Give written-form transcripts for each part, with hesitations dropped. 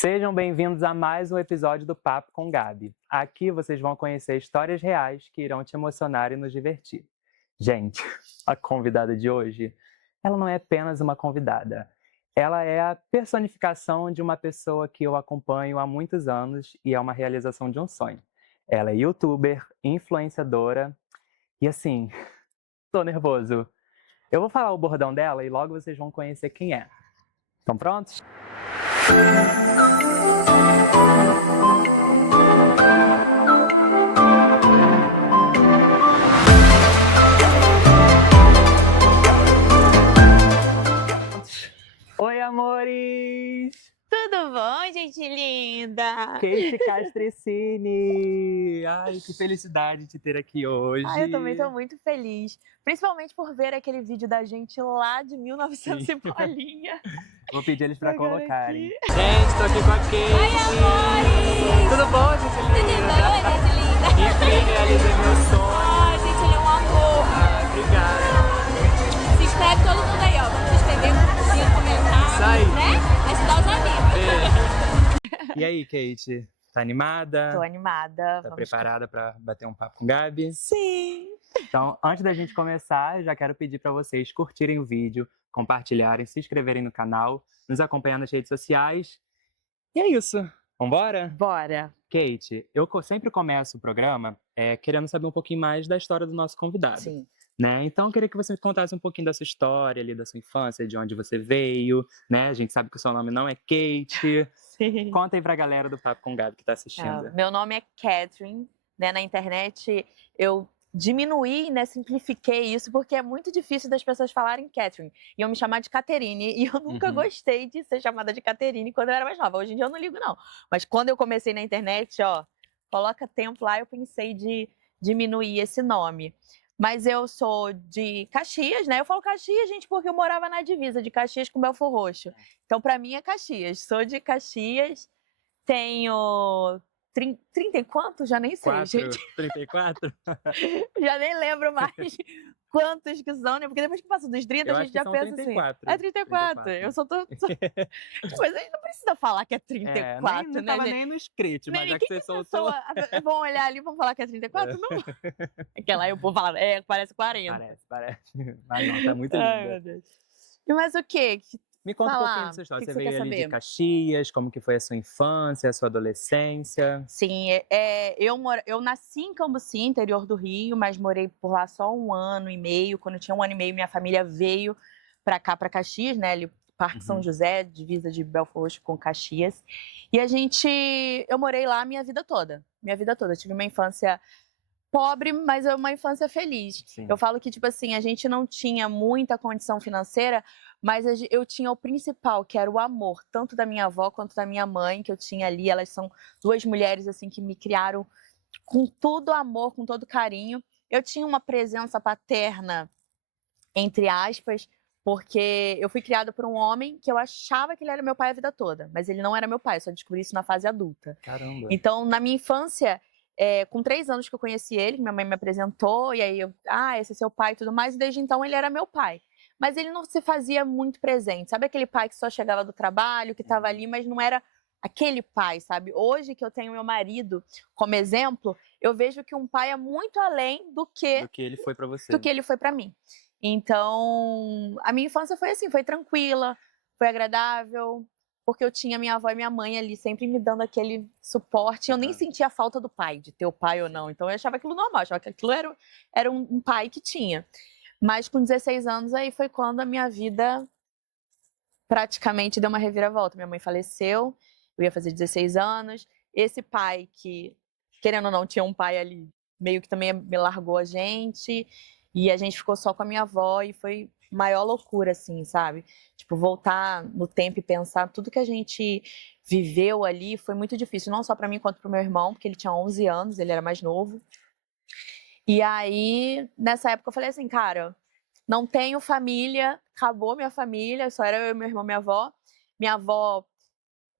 Sejam bem-vindos a mais um episódio do Papo com Gabi. Aqui vocês vão conhecer histórias reais que irão te emocionar e nos divertir. Gente, a convidada de hoje, ela não é apenas uma convidada. Ela é a personificação de uma pessoa que eu acompanho há muitos anos e é uma realização de um sonho. Ela é youtuber, influenciadora e assim, tô nervoso. Eu vou falar o bordão dela e logo vocês vão conhecer quem é. Estão prontos? Oi, amores! Tudo bom, gente linda? Kate Castricini! Ai, que felicidade te ter aqui hoje. Eu também tô muito feliz. Principalmente por ver aquele vídeo da gente lá de 1900 e bolinha. Vou pedir eles pra colocarem. Aqui. Gente, tô aqui com a Kate! Oi, amores! Tudo bom, gente linda? Tudo bom, gente linda? Enfim, realizei meu sonho. Ai, gente, ele é um amor. Obrigada. Se inscreve todo mundo aí, ó. Vamos se inscrever, curtir, comentar. Isso aí. Né? Ajudar os amigos. E aí, Kate? Tá animada? Tô animada. Tá preparada pra bater um papo com Gabi? Sim. Então, antes da gente começar, já quero pedir para vocês curtirem o vídeo, compartilharem, se inscreverem no canal, nos acompanhar nas redes sociais. E é isso. Vambora? Bora. Kate, eu sempre começo o programa querendo saber um pouquinho mais da história do nosso convidado. Sim. Né? Então, eu queria que você contasse um pouquinho da sua história ali, da sua infância, de onde você veio, né? A gente sabe que o seu nome não é Kate. Sim. Conta aí pra galera do Papo com Gabi que tá assistindo. Meu nome é Catherine, né? Na internet eu diminuí, né, simplifiquei isso, porque é muito difícil das pessoas falarem Catherine e eu me chamar de Caterine, e eu nunca gostei de ser chamada de Caterine quando eu era mais nova. Hoje em dia eu não ligo, não. Mas quando eu comecei na internet, ó, coloca tempo lá, eu pensei de diminuir esse nome. Mas eu sou de Caxias, né? Eu falo Caxias, gente, porque eu morava na divisa de Caxias com Belfor Roxo. Então, pra mim é Caxias. Sou de Caxias, tenho 30 e quanto? Já nem sei, gente. 34? Já nem lembro mais quantos que são, né? Porque depois que passa dos 30, a gente já pensa 34. assim. É 34. Eu só tô. Mas a gente não precisa falar que é 34, não né, tava gente? nem no script, Nem mas já ninguém que você soltou. Vão olhar ali e vão falar que é 34? Não. Aquela aí o povo fala, parece 40. Parece. Mas não, tá muito Ai, linda. meu Deus. E mais o quê? Me conta um Falar, pouquinho da sua história. o que Você você veio quer ali de saber? Caxias, como que foi a sua infância, a sua adolescência? Sim, eu nasci em Cambuci, interior do Rio, mas morei por lá só 1 ano e meio. Quando eu tinha 1 ano e meio, minha família veio pra cá, pra Caxias, né? Ali, Parque São José, divisa de Belfor Roxo com Caxias. E eu morei lá a minha vida toda. Minha vida toda. Eu tive uma infância pobre, mas é uma infância feliz. Sim. Eu falo que, tipo assim, a gente não tinha muita condição financeira, mas eu tinha o principal, que era o amor, tanto da minha avó quanto da minha mãe, que eu tinha ali. Elas são 2 mulheres, assim, que me criaram com todo amor, com todo carinho. Eu tinha uma presença paterna, entre aspas, porque eu fui criada por um homem que eu achava que ele era meu pai a vida toda, mas ele não era meu pai, eu só descobri isso na fase adulta. Caramba. Então, na minha infância, com 3 anos que eu conheci ele, minha mãe me apresentou, e aí esse é seu pai e tudo mais, e desde então ele era meu pai. Mas ele não se fazia muito presente, sabe aquele pai que só chegava do trabalho, que estava ali, mas não era aquele pai, sabe? Hoje que eu tenho meu marido como exemplo, eu vejo que um pai é muito além do que ele foi pra você. do que ele foi pra mim. Então, a minha infância foi assim, foi tranquila, foi agradável, porque eu tinha minha avó e minha mãe ali sempre me dando aquele suporte. Eu nem sentia a falta do pai, de ter o pai ou não. Então eu achava aquilo normal, achava que aquilo era um pai que tinha. Mas com 16 anos aí foi quando a minha vida praticamente deu uma reviravolta. Minha mãe faleceu, eu ia fazer 16 anos. Esse pai que, querendo ou não, tinha um pai ali, meio que também me largou a gente. E a gente ficou só com a minha avó e foi maior loucura, assim, sabe? Tipo, voltar no tempo e pensar tudo que a gente viveu ali foi muito difícil, não só pra mim quanto pro meu irmão, porque ele tinha 11 anos, ele era mais novo. E aí, nessa época eu falei assim, cara, não tenho família, acabou minha família, só era eu, meu irmão e minha avó. Minha avó,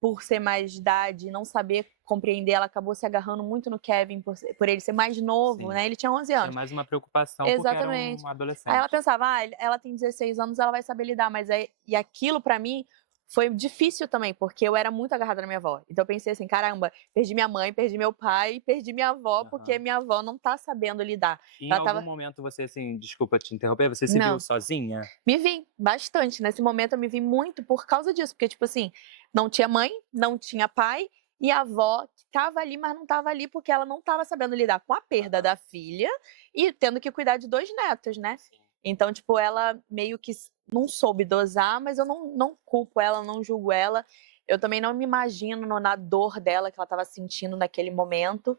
por ser mais de idade e não saber compreender, ela acabou se agarrando muito no Kevin por ele ser mais novo, né? Ele tinha 11 anos. Tinha mais uma preocupação Exatamente. porque era um adolescente. Aí ela pensava, ela tem 16 anos, ela vai saber lidar, mas e aquilo pra mim foi difícil também, porque eu era muito agarrada na minha avó. Então eu pensei assim, caramba, perdi minha mãe, perdi meu pai, perdi minha avó, porque Aham. minha avó não tá sabendo lidar. E em Ela algum tava... momento você, assim, desculpa te interromper, você se viu Não, sozinha? me vi bastante. Nesse momento eu me vi muito por causa disso, porque, tipo assim, não tinha mãe, não tinha pai, e a avó que tava ali, mas não tava ali porque ela não tava sabendo lidar com a perda da filha e tendo que cuidar de 2 netos, né. Sim. Então, tipo, ela meio que não soube dosar, mas eu não culpo ela, não julgo ela. Eu também não me imagino na dor dela que ela estava sentindo naquele momento.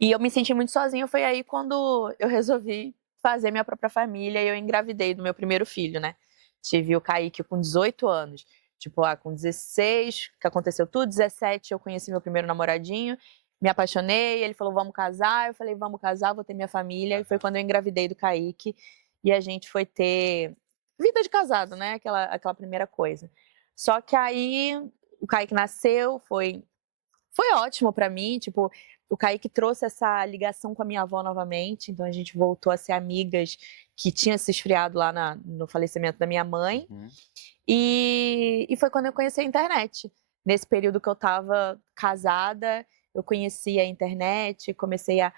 E eu me senti muito sozinha, foi aí quando eu resolvi fazer minha própria família e eu engravidei do meu primeiro filho, né. Tive o Kaique com 18 anos. Tipo, com 16, que aconteceu tudo, 17 eu conheci meu primeiro namoradinho, me apaixonei, ele falou: "Vamos casar", eu falei: "Vamos casar, vou ter minha família", e foi quando eu engravidei do Kaique, e a gente foi ter vida de casado, né, aquela primeira coisa. Só que aí o Kaique nasceu, foi ótimo pra mim, tipo, o Kaique trouxe essa ligação com a minha avó novamente, então a gente voltou a ser amigas que tinha se esfriado lá no falecimento da minha mãe. Uhum. E foi quando eu conheci a internet. Nesse período que eu estava casada, eu conheci a internet, comecei a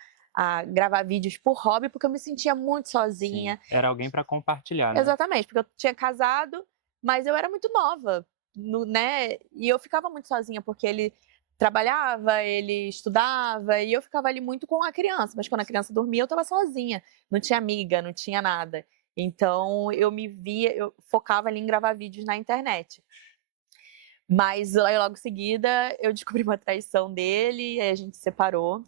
gravar vídeos por hobby, porque eu me sentia muito Sim, sozinha. era alguém para compartilhar, né? Exatamente, porque eu tinha casado, mas eu era muito nova, né? E eu ficava muito sozinha, porque ele trabalhava, ele estudava, e eu ficava ali muito com a criança. Mas quando a criança dormia, eu estava sozinha, não tinha amiga, não tinha nada. Então eu focava ali em gravar vídeos na internet. Mas aí logo em seguida eu descobri uma traição dele, aí a gente se separou.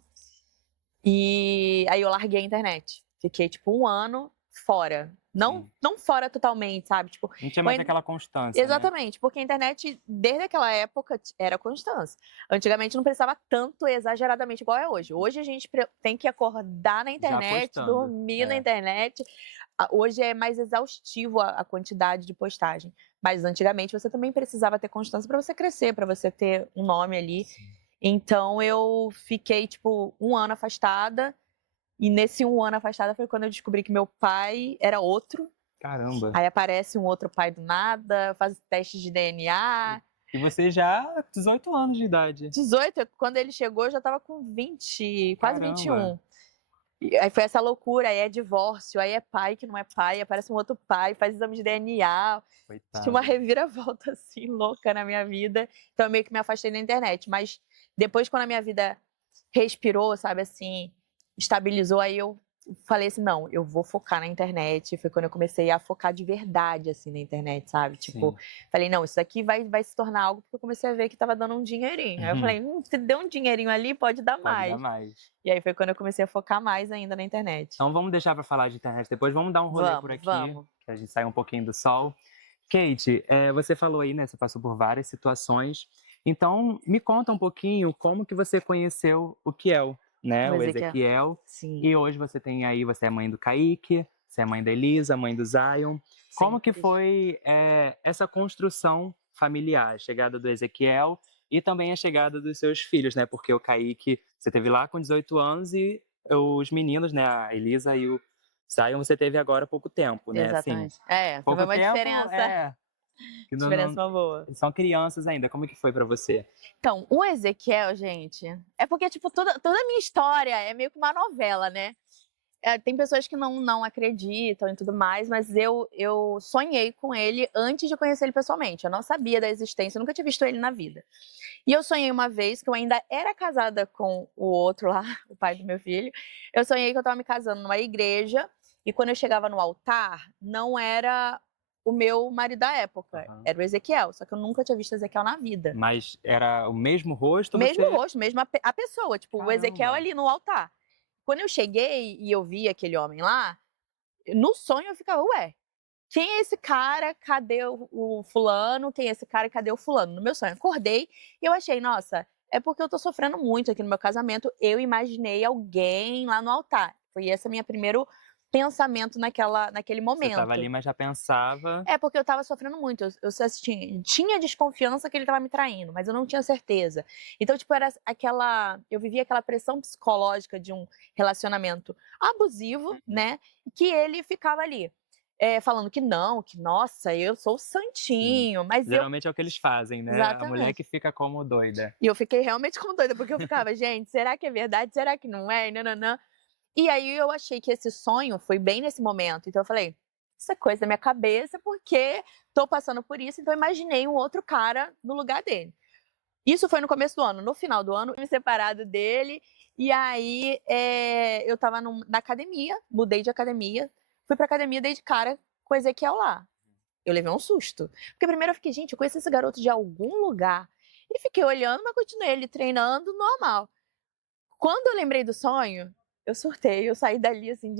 E aí eu larguei a internet. Fiquei tipo 1 ano fora. Não, Sim. não fora totalmente, sabe? Tipo, Não tinha eu mais ainda... aquela constância, né? Exatamente, porque a internet, desde aquela época, era constância. Antigamente não precisava tanto exageradamente igual é hoje. Hoje a gente tem que acordar na Já internet, postando. dormir na É. internet. Hoje é mais exaustivo a quantidade de postagem. Mas antigamente você também precisava ter constância para você crescer, para você ter um nome ali. Sim. Então eu fiquei, tipo, 1 ano afastada. E nesse 1 ano afastada foi quando eu descobri que meu pai era outro. Caramba. Aí aparece um outro pai do nada, faz testes de DNA. E você já 18 anos de idade. 18, quando ele chegou, eu já tava com 20, quase Caramba. 21. E aí foi essa loucura, aí é divórcio, aí é pai que não é pai, aparece um outro pai, faz exame de DNA. Tinha uma Coitado. reviravolta assim, louca na minha vida. Então eu meio que me afastei da internet. Mas depois, quando a minha vida respirou, sabe assim, estabilizou, aí eu falei assim, não, eu vou focar na internet. Foi quando eu comecei a focar de verdade, assim, na internet, sabe? Tipo, Sim. falei, não, isso daqui vai se tornar algo, porque eu comecei a ver que tava dando um dinheirinho. Aí eu falei, se deu um dinheirinho ali, pode dar Pode dar mais. mais. E aí foi quando eu comecei a focar mais ainda na internet. Então vamos deixar para falar de internet depois. Vamos dar um rolê por aqui, Vamos. que a gente sai um pouquinho do sol. Kate, você falou aí, né? Você passou por várias situações. Então, me conta um pouquinho como que você conheceu o Kiel, né? O O Ezequiel. Ezequiel. Sim. E hoje você tem aí, você é mãe do Kaique, você é mãe da Elisa, mãe do Zion. Como que Sempre. foi essa construção familiar, a chegada do Ezequiel e também a chegada dos seus filhos, né? Porque o Kaique, você teve lá com 18 anos e os meninos, né? A Elisa e o Zion, você teve agora há pouco tempo, né? Assim, Exatamente. É, pouco teve uma tempo, diferença. que Diferença boa. são crianças ainda. Como que foi pra você? Então, o Ezequiel, gente, é porque, tipo, toda a minha história é meio que uma novela, né? Tem pessoas que não acreditam e tudo mais, mas eu sonhei com ele antes de conhecer ele pessoalmente. Eu não sabia da existência, eu nunca tinha visto ele na vida. E eu sonhei uma vez que eu ainda era casada com o outro lá, o pai do meu filho. Eu sonhei que eu estava me casando numa igreja e quando eu chegava no altar, não era o meu marido da época, Aham. era o Ezequiel. Só que eu nunca tinha visto o Ezequiel na vida. Mas era o mesmo rosto? Mesmo você... rosto, mesmo a pessoa, tipo, o Ezequiel Caramba. ali no altar. Quando eu cheguei e eu vi aquele homem lá, no sonho eu ficava, ué, quem é esse cara? Cadê o fulano? Quem é esse cara? Cadê o fulano? No meu sonho, acordei e eu achei, nossa, é porque eu tô sofrendo muito aqui no meu casamento. Eu imaginei alguém lá no altar. Foi esse meu primeiro pensamento naquele momento. Você tava ali, mas já pensava. É, porque eu tava sofrendo muito. Eu tinha desconfiança que ele tava me traindo, mas eu não tinha certeza. Então, tipo, era aquela. Eu vivia aquela pressão psicológica de um relacionamento abusivo, né? Que ele ficava ali. falando que não, que nossa, eu sou o Sim. santinho, mas eu Geralmente é o que eles fazem, né? A mulher exatamente. que fica como doida. E eu fiquei realmente como doida, porque eu ficava: "Gente, será que é verdade? Será que não é? E nã-nã-nã". E aí eu achei que esse sonho foi bem nesse momento, então eu falei: "Isso é coisa da minha cabeça, porque tô passando por isso", então eu imaginei um outro cara no lugar dele. Isso foi no começo do ano. No final do ano, eu me separado dele, e aí, eu estava na academia, mudei de academia, fui pra academia, dei de cara com o Ezequiel lá. Eu levei um susto, porque primeiro eu fiquei: "Gente, eu conheço esse garoto de algum lugar", e fiquei olhando, mas continuei ele treinando normal. Quando eu lembrei do sonho, eu surtei, eu saí dali, assim,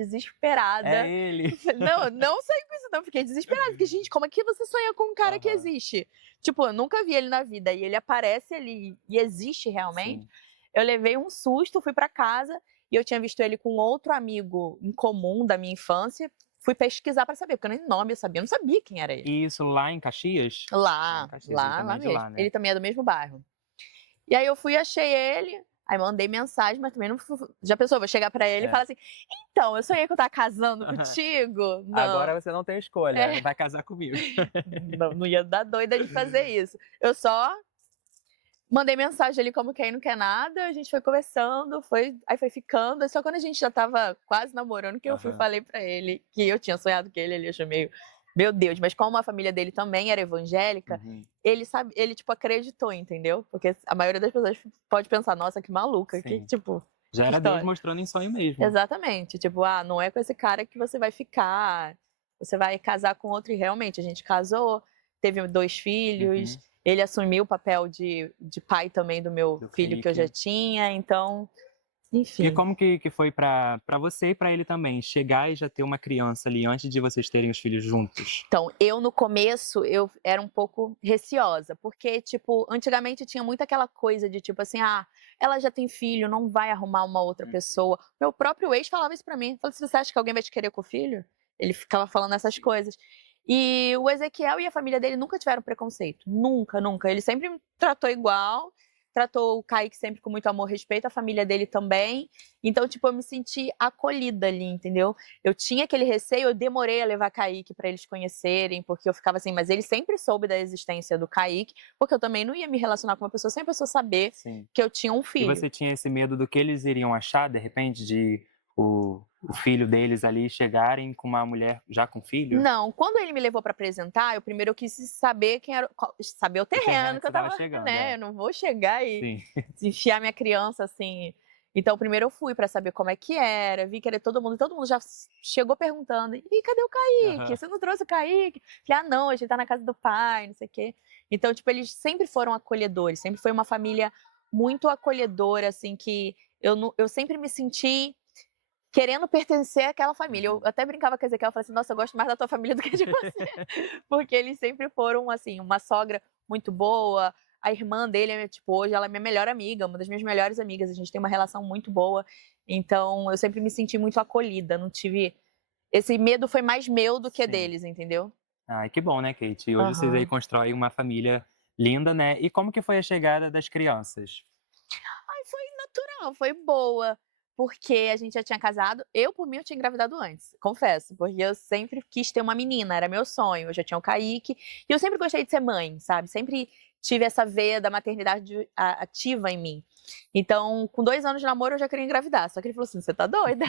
É desesperada. ele! Eu falei: "Não, não saí com isso não", fiquei desesperada, porque: "Gente, como é que você sonha com um cara que Aham. existe?". Tipo, eu nunca vi ele na vida e ele aparece ali e existe realmente. Sim. Eu levei um susto, fui pra casa e eu tinha visto ele com outro amigo em comum da minha infância, fui pesquisar pra saber, porque eu nem nome eu sabia, eu não sabia quem era ele. E isso lá em Caxias? Lá em Lá, Caxias, ele lá, também lá é de mesmo. lá, né? Ele também é do mesmo bairro. E aí eu fui, achei ele, aí mandei mensagem, mas também não já pensou, vou chegar pra ele e É. falar assim: "Então, eu sonhei que eu estava casando contigo?". Não, Agora você não tem escolha, é, vai casar comigo. não ia dar doida de fazer isso. Eu só mandei mensagem ali como quem não quer nada, a gente foi conversando, aí foi ficando, só quando a gente já estava quase namorando que eu fui e Aham. falei pra ele que eu tinha sonhado com ele achou meio meu Deus, mas como a família dele também era evangélica, Uhum. ele tipo acreditou, entendeu? Porque a maioria das pessoas pode pensar: "Nossa, que maluca, que Sim. tipo, Já que era Deus história". mostrando em sonho mesmo. Exatamente, tipo: "Ah, não é com esse cara que você vai ficar, você vai casar com outro", e realmente a gente casou, teve 2 filhos, Uhum. ele assumiu o papel de pai também do meu Do filho que eu já Kaique. tinha, então, E enfim. como que foi pra você e pra ele também, chegar e já ter uma criança ali, antes de vocês terem os filhos juntos? Então, eu no começo, eu era um pouco receosa, porque, tipo, antigamente tinha muito aquela coisa de tipo assim: "Ah, ela já tem filho, não vai arrumar uma outra Uhum. pessoa". Meu próprio ex falava isso pra mim, falou assim: "Você acha que alguém vai te querer com o filho?". Ele ficava falando essas coisas. E o Ezequiel e a família dele nunca tiveram preconceito, nunca, nunca. Ele sempre me tratou igual, tratou o Kaique sempre com muito amor e respeito, a família dele também. Então, tipo, eu me senti acolhida ali, entendeu? Eu tinha aquele receio, eu demorei a levar Kaique pra eles conhecerem, porque eu ficava assim, mas ele sempre soube da existência do Kaique, porque eu também não ia me relacionar com uma pessoa sem a pessoa saber Sim. que eu tinha um E filho. você tinha esse medo do que eles iriam achar, de repente, de o filho deles ali chegarem com uma mulher já com filho? Não, quando ele me levou pra apresentar, eu primeiro quis saber quem era, saber o O terreno terreno que que eu você estava estava, chegando, né? é. Eu não vou chegar e Sim. enfiar minha criança assim. Então, primeiro eu fui pra saber como é que era, vi que era todo mundo já chegou perguntando: "E cadê o Kaique? Aham. Você não trouxe o Kaique?". Falei: "Ah, não, a gente tá na casa do pai, não sei o quê". Então, tipo, eles sempre foram acolhedores, sempre foi uma família muito acolhedora, assim, que eu sempre me senti querendo pertencer àquela família. Eu Uhum. até brincava com a Ezequiel, eu falei assim: "Nossa, eu gosto mais da tua família do que de você", porque eles sempre foram, assim, uma sogra muito boa, a irmã dele é, tipo, hoje ela é minha melhor amiga, uma das minhas melhores amigas, a gente tem uma relação muito boa, então eu sempre me senti muito acolhida, não tive esse medo, foi mais meu do que Sim. deles, entendeu? Ai, que bom, né, Kate? Hoje vocês aí Aham. constroem uma família linda, né? E como que foi a chegada das crianças? Ai, foi natural, foi boa, porque a gente já tinha casado. Eu, por mim, eu tinha engravidado antes, confesso, porque eu sempre quis ter uma menina, era meu sonho. Eu já tinha o Kaique, e eu sempre gostei de ser mãe, sabe? Sempre tive essa veia da maternidade ativa em mim. Então, com 2 anos de namoro, eu já queria engravidar. Só que ele falou assim: "Você tá doida?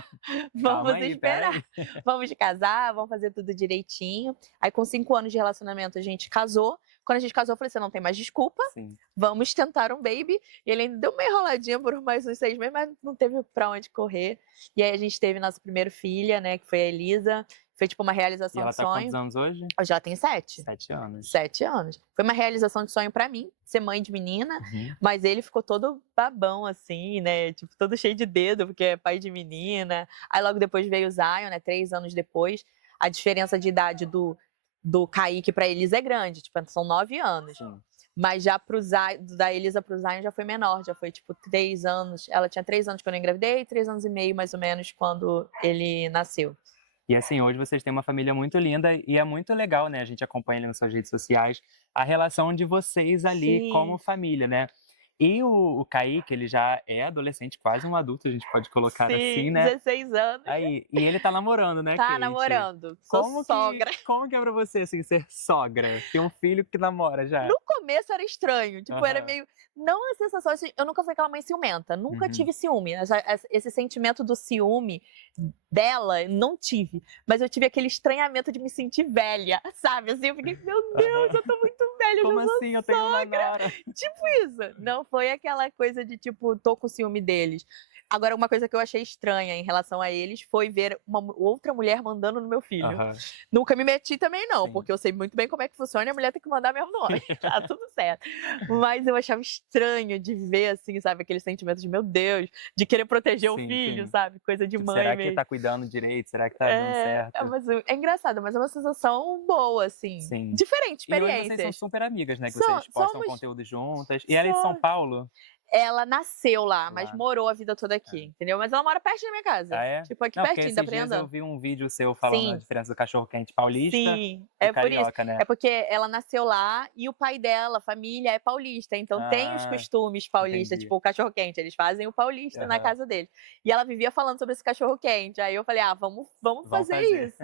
Calma Vamos aí, espera esperar. aí. Vamos casar, vamos fazer tudo direitinho". Aí, com 5 anos de relacionamento, a gente casou. Quando a gente casou, eu falei: "Você não tem mais desculpa, Sim. vamos tentar um baby". E ele ainda deu uma enroladinha por mais uns 6 meses, mas não teve pra onde correr. E aí a gente teve nossa primeira filha, né, que foi a Elisa. Foi tipo uma E realização ela de tá com quantos sonho. anos hoje? Já tem 7. 7 anos. 7 anos. Foi uma realização de sonho pra mim, ser mãe de menina, Uhum. mas ele ficou todo babão, assim, né, tipo, todo cheio de dedo, porque é pai de menina. Aí logo depois veio o Zion, né, 3 anos depois. A diferença de idade do Kaique pra Elisa é grande, tipo, são 9 anos. Sim. Mas já pro Zion, da Elisa pro Zion já foi menor, já foi tipo 3 anos. Ela tinha 3 anos quando eu engravidei, 3 anos e meio mais ou menos quando ele nasceu. E assim, hoje vocês têm uma família muito linda e é muito legal, né? A gente acompanha ali nas suas redes sociais a relação de vocês ali como Sim. família, né? E o Kaique, ele já é adolescente, quase um adulto, a gente pode colocar assim, Sim, né? 16 anos. Aí, e ele tá namorando, né, Tá Kate? namorando. Sou sogra. Como que é pra você, assim, ser sogra? Ter um filho que namora já? No começo era estranho, tipo, era Aham. meio. Não a sensação, assim, eu nunca fui aquela mãe ciumenta, nunca Uhum. tive ciúme. Esse sentimento do ciúme dela, não tive. Mas eu tive aquele estranhamento de me sentir velha, sabe? Assim, eu fiquei, meu Deus, eu tô muito velha, eu Como já sou assim? Eu tenho uma sogra. nora. Tipo isso. Não foi aquela coisa de, tipo, tô com ciúme deles. Agora, uma coisa que eu achei estranha em relação a eles foi ver uma outra mulher mandando no meu filho. Aham. Nunca me meti também, não, Sim. porque eu sei muito bem como é que funciona e a mulher tem que mandar meu nome. Tá tudo certo. Mas eu achava estranho de ver, assim, sabe, aquele sentimento de, meu Deus, de querer proteger o Sim, filho, sim. sabe? Coisa de Tipo, mãe será que mesmo. tá cuidando direito? Será que tá dando certo? Mas é engraçado, mas é uma sensação boa, assim. Sim. Diferente, E hoje vocês são experiências. super amigas, né? Que So- vocês postam somos- conteúdo juntas. E ela é em São so- Paulo? Ela nasceu lá, mas Lá. morou a vida toda aqui, entendeu? Mas ela mora perto da minha casa. Ah, é? Tipo, aqui Não, porque pertinho, esses dá pra ir dias eu andando. vi um vídeo seu falando a Sim. diferença do cachorro-quente paulista Sim, e é por isso. carioca, né? É porque ela nasceu lá e o pai dela, a família, é paulista. Então tem os Ah, costumes paulistas, entendi. tipo o cachorro-quente. Eles fazem o paulista na Aham. casa dele. E ela vivia falando sobre esse cachorro-quente. Aí eu falei, vamos fazer isso.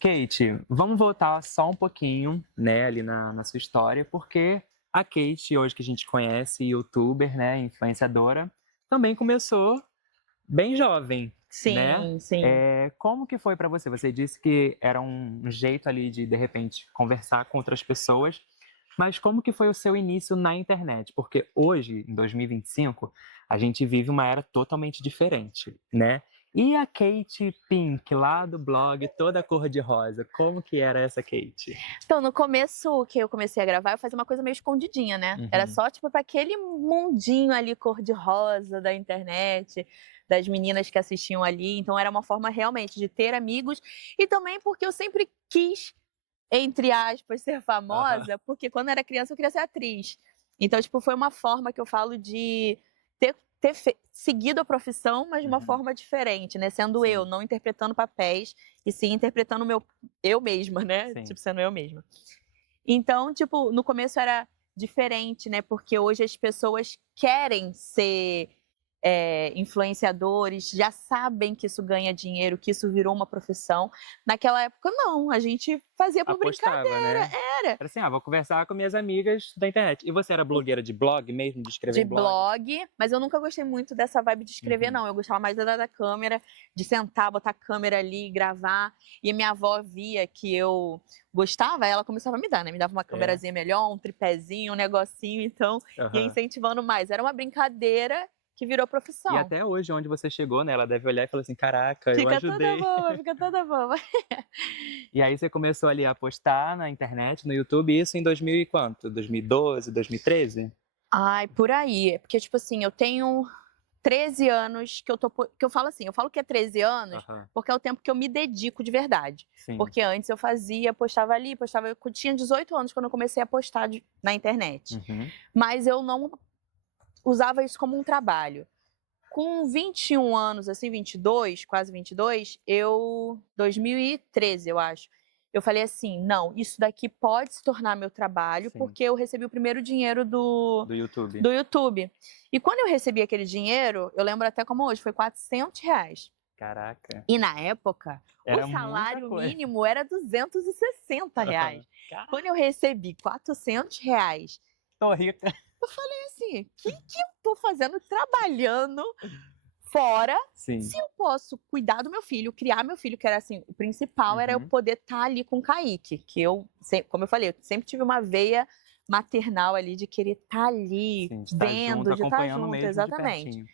Kate, vamos voltar só um pouquinho, né, ali na sua história, porque a Kate, hoje que a gente conhece, youtuber, né, influenciadora, também começou bem jovem, né? Sim, sim. Como que foi pra você? Você disse que era um jeito ali de repente, conversar com outras pessoas, mas como que foi o seu início na internet? Porque hoje, em 2025, a gente vive uma era totalmente diferente, né? E a Kate Pink, lá do blog, toda cor-de-rosa, como que era essa Kate? Então, no começo que eu comecei a gravar, eu fazia uma coisa meio escondidinha, né? Uhum. Era só, tipo, pra aquele mundinho ali cor-de-rosa da internet, das meninas que assistiam ali. Então, era uma forma realmente de ter amigos. E também porque eu sempre quis, entre aspas, ser famosa, porque quando eu era criança eu queria ser atriz. Então, tipo, foi uma forma que eu falo de ter seguido a profissão, mas de uma Uhum. forma diferente, né? Sendo Sim. eu, não interpretando papéis, e sim interpretando eu mesma, né? Sim. Tipo, sendo eu mesma. Então, tipo, no começo era diferente, né? Porque hoje as pessoas querem ser influenciadores, já sabem que isso ganha dinheiro, que isso virou uma profissão. Naquela época, não. A gente fazia por Apostava, brincadeira. né? Era. Era assim, vou conversar com minhas amigas da internet. E você era blogueira de blog mesmo, de escrever De em blog? blog, mas eu nunca gostei muito dessa vibe de escrever, Uhum. não. Eu gostava mais da câmera, de sentar, botar a câmera ali, gravar. E minha avó via que eu gostava, ela começava a me dar, né? Me dava uma câmerazinha melhor, um tripézinho, um negocinho, então ia Aham. incentivando mais. Era uma brincadeira que virou profissão. E até hoje, onde você chegou, né? Ela deve olhar e falar assim, caraca, eu Fica ajudei. toda boba, fica toda boba. E aí você começou ali a postar na internet, no YouTube, isso em 2000 e quanto? 2012, 2013? Ai, por aí. Porque, tipo assim, eu tenho 13 anos que eu falo assim, eu falo que é 13 anos Aham, porque é o tempo que eu me dedico de verdade. sim. Porque antes eu postava ali, eu tinha 18 anos quando eu comecei a postar na internet. Uhum. Mas eu não usava isso como um trabalho. Com 21 anos, assim, 22, quase 22, 2013, eu acho, eu falei assim, não, isso daqui pode se tornar meu trabalho, Sim. porque eu recebi o primeiro dinheiro Do YouTube. do YouTube. E quando eu recebi aquele dinheiro, eu lembro até como hoje, foi R$ 400. Caraca. E na época, Era o muita salário coisa. mínimo era R$ 260. Caraca, Quando eu recebi R$ 400, tô rica. assim, o que eu tô fazendo trabalhando fora, Sim. se eu posso cuidar do meu filho, criar meu filho, que era assim, o principal era eu Uhum. poder estar ali com o Kaique, que eu, como eu falei, eu sempre tive uma veia maternal ali de querer estar ali, Sim, de estar vendo, junto, de estar acompanhando junto, mesmo de exatamente. pertinho.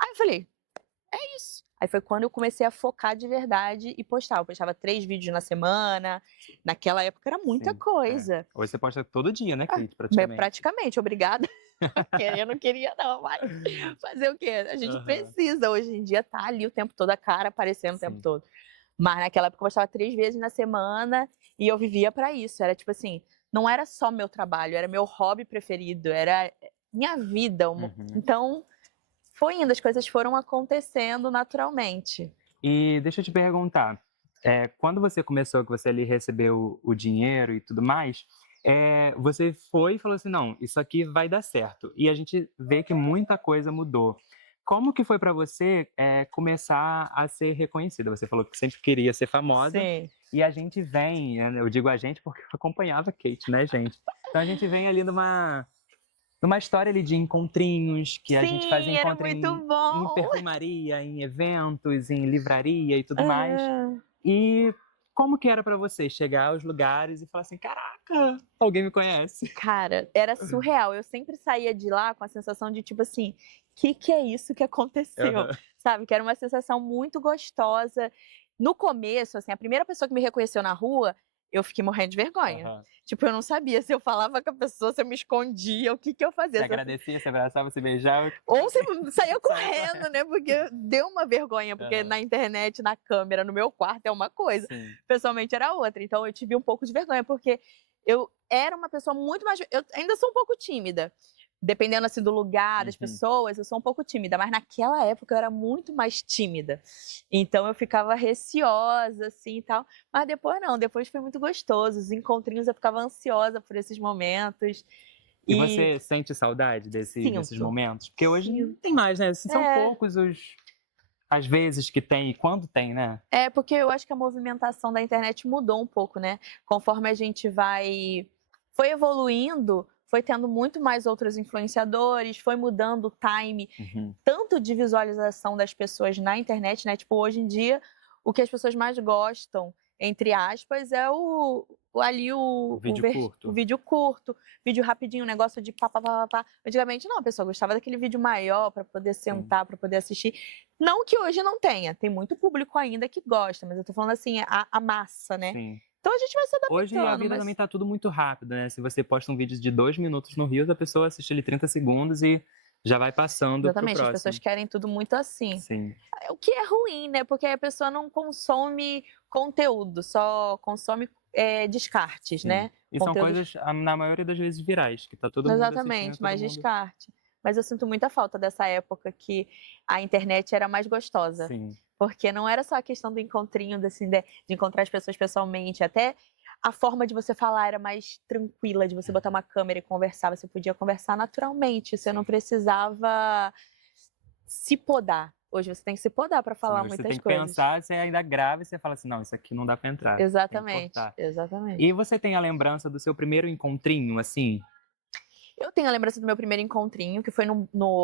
Aí eu falei, é isso. Aí foi quando eu comecei a focar de verdade e postar. Eu postava 3 vídeos na semana. Naquela época era muita Sim, coisa. Hoje você posta todo dia, né, Kate? Praticamente, obrigada. Eu não queria, não, mas fazer o quê? A gente Aham. precisa hoje em dia estar ali o tempo todo, a cara aparecendo o tempo Sim. todo. Mas naquela época eu postava 3 vezes na semana e eu vivia pra isso. Era tipo assim, não era só meu trabalho, era meu hobby preferido, era minha vida. Uhum. Então, foi indo, as coisas foram acontecendo naturalmente. E deixa eu te perguntar, quando você começou, que você ali recebeu o dinheiro e tudo mais, você foi e falou assim, não, isso aqui vai dar certo. E a gente vê que muita coisa mudou. Como que foi pra você começar a ser reconhecida? Você falou que sempre queria ser famosa. Sim. E a gente vem, eu digo a gente porque eu acompanhava a Kate, né, gente? Então a gente vem ali numa história ali de encontrinhos, que a gente fazia Sim, era encontro muito em bom. perfumaria, em eventos, em livraria e tudo mais. Ah, E como que era pra você chegar aos lugares e falar assim, caraca, alguém me conhece? Cara, era surreal. Eu sempre saía de lá com a sensação de tipo assim, que é isso que aconteceu? Aham. Sabe? Que era uma sensação muito gostosa. No começo, assim, a primeira pessoa que me reconheceu na rua, eu fiquei morrendo de vergonha. Aham. Tipo, eu não sabia se eu falava com a pessoa, se eu me escondia, o que eu fazia. Você agradecia, você abraçava, você beijava. Ou se saía correndo, né? Porque deu uma vergonha, porque Aham. na internet, na câmera, no meu quarto é uma coisa, Sim. pessoalmente era outra. Então eu tive um pouco de vergonha, porque eu era uma pessoa muito mais. Eu ainda sou um pouco tímida. Dependendo assim do lugar, das Uhum. pessoas, eu sou um pouco tímida, mas naquela época eu era muito mais tímida. Então eu ficava receosa, assim e tal. Mas depois não, depois foi muito gostoso. Os encontrinhos eu ficava ansiosa por esses momentos. E você sente saudade desses Sinto. momentos? Porque hoje não Sinto. tem mais, né? Assim, são É. poucos as vezes que tem e quando tem, né? É, porque eu acho que a movimentação da internet mudou um pouco, né? Conforme a gente foi evoluindo, foi tendo muito mais outros influenciadores, foi mudando o time, Uhum. tanto de visualização das pessoas na internet, né? Tipo, hoje em dia, o que as pessoas mais gostam, entre aspas, é o vídeo curto, vídeo rapidinho, um negócio de pá, pá, pá, pá, pá. Antigamente não, a pessoa gostava daquele vídeo maior para poder sentar, para poder assistir. Não que hoje não tenha, tem muito público ainda que gosta, mas eu tô falando assim, a massa, né? Sim. Então a gente vai se adaptando. Hoje a vida também tá tudo muito rápido, né? Se você posta um vídeo de 2 minutos no Reels, a pessoa assiste ali 30 segundos e já vai passando pro Exatamente, as próximo. pessoas querem tudo muito assim. Sim. O que é ruim, né? Porque aí a pessoa não consome conteúdo, só consome descartes, Sim. né? E são Conteúdos- coisas, na maioria das vezes, virais, que tá todo mundo assistindo, Exatamente, todo mais mundo... descarte. Mas eu sinto muita falta dessa época que a internet era mais gostosa. Sim. Porque não era só a questão do encontrinho, assim, de encontrar as pessoas pessoalmente. Até a forma de você falar era mais tranquila, de você botar uma câmera e conversar. Você podia conversar naturalmente. Você não precisava se podar. Hoje você tem que se podar para falar Sim, muitas você tem que coisas. pensar, você ainda grava e você fala assim, não, isso aqui não dá pra entrar. Tem que Exatamente, cortar. exatamente. E você tem a lembrança do seu primeiro encontrinho, assim? Eu tenho a lembrança do meu primeiro encontrinho, que foi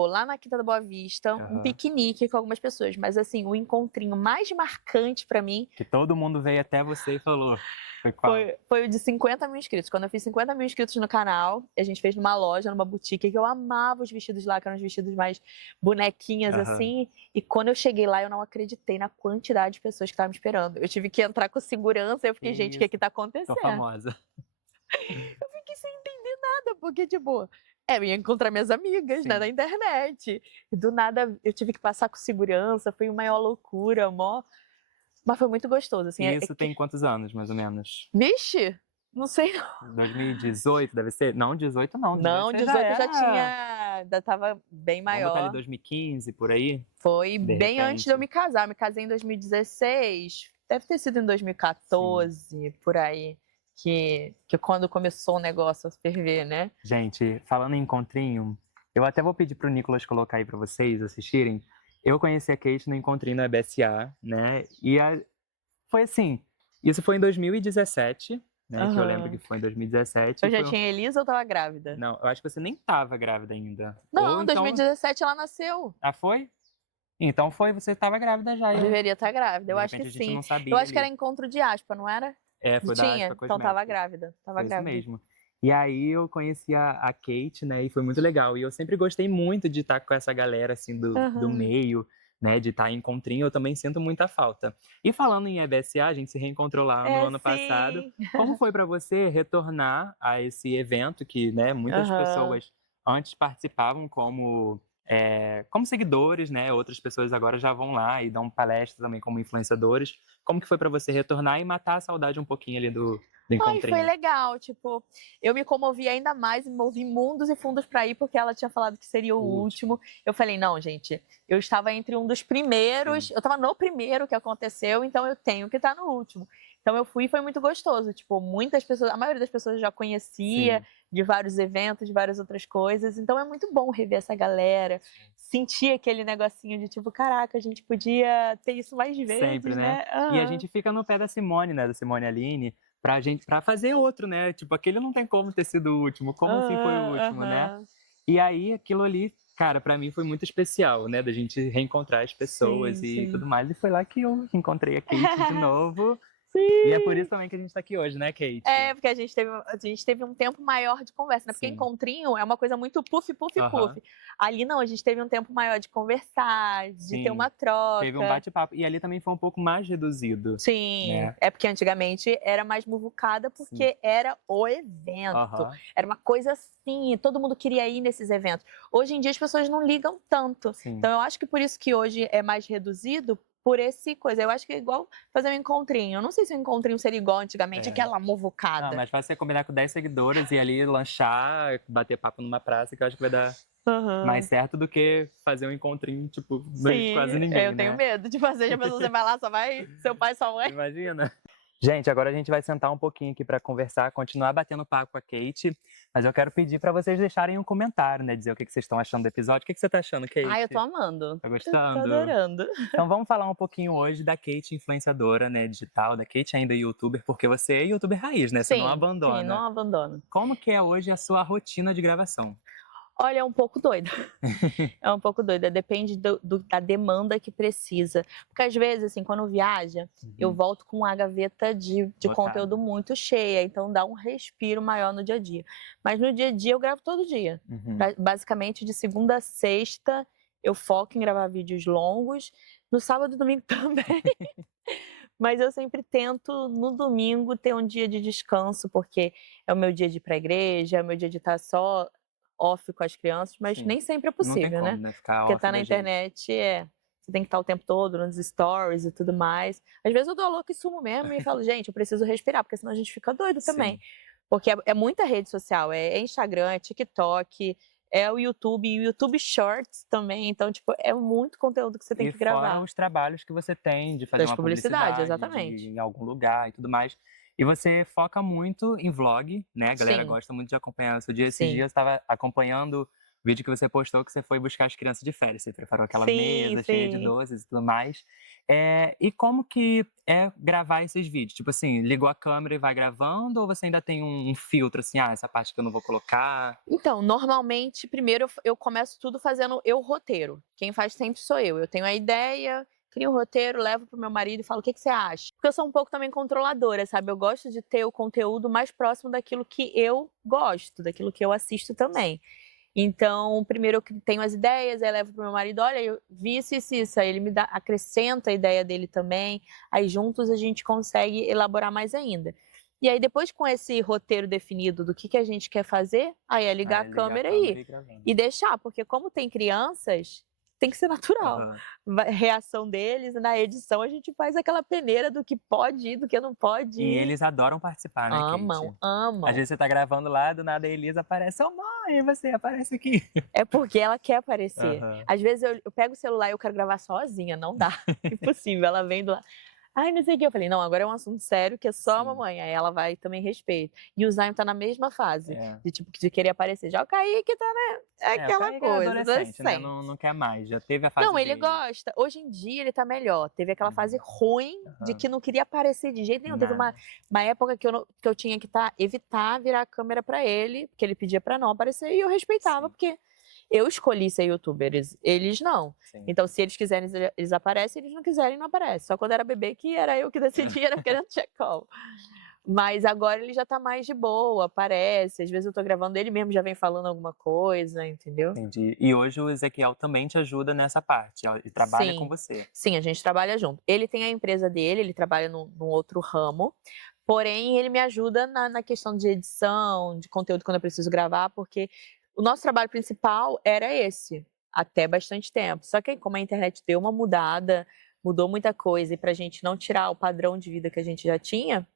lá na Quinta da Boa Vista, um Aham. piquenique com algumas pessoas. Mas, assim, o encontrinho mais marcante pra mim Que todo mundo veio até você e falou. Foi qual? foi o de 50 mil inscritos. Quando eu fiz 50 mil inscritos no canal, a gente fez numa loja, numa boutique, que eu amava os vestidos lá, que eram os vestidos mais bonequinhas, Aham. assim. E quando eu cheguei lá, eu não acreditei na quantidade de pessoas que estavam me esperando. Eu tive que entrar com segurança, eu fiquei, gente, o que tá Tô acontecendo? famosa. Eu fiquei sem entender nada, porque, tipo, eu ia encontrar minhas amigas, né, Sim. na internet. E do nada eu tive que passar com segurança, foi uma maior loucura, mas foi muito gostoso, assim. E isso tem quantos anos, mais ou menos? Vixe, não sei não. 2018, deve ser? Não, 18 não. Não, você 18 eu já era... tinha, já tava bem Vamos botar ali maior. 2015, por aí? Foi De bem antes de eu repente. me casar. Eu me casei em 2016, deve ter sido em 2014, por aí. Que quando começou o negócio a ferver, né? Gente, falando em encontrinho, eu até vou pedir pro Nicolas colocar aí pra vocês assistirem. Eu conheci a Kate no encontrinho da BSA, né? Foi assim, isso foi em 2017, né? Que eu lembro que foi em 2017. Eu já foi um- tinha Elisa ou tava grávida? Não, eu acho que você nem tava grávida ainda. Não, Ou em então... 2017 ela nasceu. Ah, foi? Então você estava grávida já. Deveria estar grávida, eu De acho que repente a gente sim. não sabia Eu acho que ali. era encontro de aspa, não era? Foi da Tinha? Aspa Então tava Cosméticos. grávida. Tava Foi isso grávida. mesmo. E aí eu conheci a Kate, né? E foi muito legal. E eu sempre gostei muito de estar com essa galera, assim, do Aham. meio, né? De estar em encontrinho. Eu também sinto muita falta. E falando em EBSA, a gente se reencontrou lá no ano passado. Sim. Como foi pra você retornar a esse evento que, né? Muitas Aham. pessoas antes participavam como seguidores, né? Outras pessoas agora já vão lá e dão palestras também como influenciadores. Como que foi pra você retornar e matar a saudade um pouquinho ali do Ai, encontrinho? foi legal, tipo, eu me comovi ainda mais, me movi mundos e fundos pra ir, porque ela tinha falado que seria o último. Eu falei, não, gente, eu estava entre um dos primeiros, eu estava no primeiro que aconteceu, então eu tenho que estar no último. Então eu fui e foi muito gostoso, tipo, muitas pessoas, a maioria das pessoas eu já conhecia, Sim. de vários eventos, de várias outras coisas, então é muito bom rever essa galera, sentir aquele negocinho de tipo, caraca, a gente podia ter isso mais Sempre, vezes, né? né? E a Aham. gente fica no pé da Simone, né? Da Simone Aline, pra fazer outro, né? Tipo, aquele não tem como ter sido o último. Como assim foi o Aham, último, né? aham. E aí, aquilo ali, cara, pra mim foi muito especial, né? Da gente reencontrar as pessoas Sim, e tudo sim. mais. E foi lá que eu encontrei a Kate de novo. E é por Sim. isso também que a gente tá aqui hoje, né, Kate? É, porque a gente teve um tempo maior de conversa, né, porque Sim. encontrinho é uma coisa muito puff, puff, Aham. puff. Ali não, a gente teve um tempo maior de conversar, de ter Sim. uma Teve um troca. bate-papo. E ali também foi um pouco mais reduzido, Sim, né? é porque antigamente era mais muvucada, Sim. porque era o evento, Aham. era uma coisa assim, todo mundo queria ir nesses eventos. Hoje em dia as pessoas não ligam tanto, Sim. então eu acho que por isso que hoje é mais reduzido, por esse coisa. Eu acho que é igual fazer um encontrinho. Eu não sei se o encontrinho seria igual antigamente, É. aquela Não, muvucada. mas fácil você combinar com 10 seguidores e ali lanchar, bater papo numa praça, que eu acho que vai dar mais Aham. certo do que fazer um encontrinho, tipo, no meio de Sim, quase ninguém, eu tenho né? medo de fazer, já pensou, você vai lá, só vai seu pai e sua mãe? Imagina. Gente, agora a gente vai sentar um pouquinho aqui para conversar, continuar batendo papo com a Kate, mas eu quero pedir para vocês deixarem um comentário, né? Dizer o que vocês estão achando do episódio. O que você tá achando, Ai, eu tô Kate? amando. Tá Eu tô gostando? adorando. Então vamos falar um pouquinho hoje da Kate influenciadora, né, digital, da Kate ainda youtuber, porque você é youtuber raiz, né? Você não Sim, sim, abandona. não abandono. Como que é hoje a sua rotina de gravação? Olha, é um pouco doida. É um pouco doida, depende da demanda que precisa. Porque às vezes, assim, quando viaja, eu Uhum. volto com uma gaveta de conteúdo Lotada. muito cheia, então dá um respiro maior no dia a dia. Mas no dia a dia eu gravo todo dia. Uhum. Basicamente, de segunda a sexta, eu foco em gravar vídeos longos. No sábado e domingo também. Mas eu sempre tento, no domingo, ter um dia de descanso, porque é o meu dia de ir pra igreja, é o meu dia de estar só off com as crianças, mas Sim. nem sempre é Não tem possível, como, né? né? Ficar Porque off tá na da gente. internet você tem que estar o tempo todo nos stories e tudo mais. Às vezes eu dou a louca e sumo mesmo e falo, gente, eu preciso respirar, porque senão a gente fica doido também. Sim. Porque é muita rede social, é Instagram, é TikTok, é o YouTube, e o YouTube Shorts também. Então, tipo, é muito conteúdo que você tem E que fora gravar. os trabalhos que você tem de fazer Das uma publicidades, publicidade, de exatamente. ir em algum lugar e tudo mais. E você foca muito em vlog, né? A galera Sim, gosta muito de acompanhar o seu dia. Esses sim. dias eu estava acompanhando o vídeo que você postou que você foi buscar as crianças de férias. Você preparou aquela Sim, mesa cheia de sim. doces e tudo mais. E como que é gravar esses vídeos? Tipo assim, ligou a câmera e vai gravando ou você ainda tem um filtro assim, essa parte que eu não vou colocar? Então, normalmente, primeiro eu começo tudo fazendo eu roteiro. Quem faz sempre sou eu. Eu tenho a ideia, crio o roteiro, levo pro meu marido e falo: "O que que você acha?". Porque eu sou um pouco também controladora, sabe, eu gosto de ter o conteúdo mais próximo daquilo que eu gosto, daquilo que eu assisto também. Então, primeiro eu tenho as ideias, aí levo pro meu marido: "Olha, eu vi isso, isso, isso", aí ele me dá, acrescenta a ideia dele também, aí juntos a gente consegue elaborar mais ainda. E aí depois, com esse roteiro definido do que a gente quer fazer, aí é ligar a Aí ligar a câmera câmera e e gravando. e deixar, porque como tem crianças, tem que ser natural. Aham. Reação deles, na edição a gente faz aquela peneira do que pode ir, do que não pode E ir. eles adoram participar, né, Amam, Kate? Às amam. vezes você tá gravando lá, do nada a Elisa aparece, ô mãe, você aparece aqui. É porque ela quer aparecer. Aham. Às vezes eu pego o celular e eu quero gravar sozinha, não dá, impossível. Ela vem do lado: "Ai, não sei o quê", eu falei: "Não, agora é um assunto sério que é só a Sim. mamãe", aí ela vai também respeita. E o Zayn tá na mesma fase, É. de tipo, de querer aparecer. Já o Kaique tá, né, é O aquela Kaique é coisa, adolescente, né? adolescente. Não quer mais, já teve a fase Não, ele dele. gosta. Hoje em dia ele tá melhor. Teve aquela fase Uhum. ruim de Aham. que não queria aparecer de jeito nenhum. Teve uma Nada. uma época que eu tinha que evitar virar a câmera pra ele, porque ele pedia pra não aparecer e eu respeitava, Sim, porque eu escolhi ser youtuber, eles não. sim. Então, se eles quiserem, eles aparecem, se eles não quiserem, não aparece. Só quando era bebê que era eu que decidia, era porque não tinha como. Mas agora ele já tá mais de boa, aparece. Às vezes eu tô gravando, ele mesmo já vem falando alguma coisa, entendeu? Entendi. E hoje o Ezequiel também te ajuda nessa parte, ó, e trabalha com Sim, você. sim, a gente trabalha junto. Ele tem a empresa dele, ele trabalha num outro ramo, porém ele me ajuda na questão de edição, de conteúdo quando eu preciso gravar, porque o nosso trabalho principal era esse, até bastante tempo. Só que aí, como a internet deu uma mudada, mudou muita coisa, e pra gente não tirar o padrão de vida que a gente já tinha,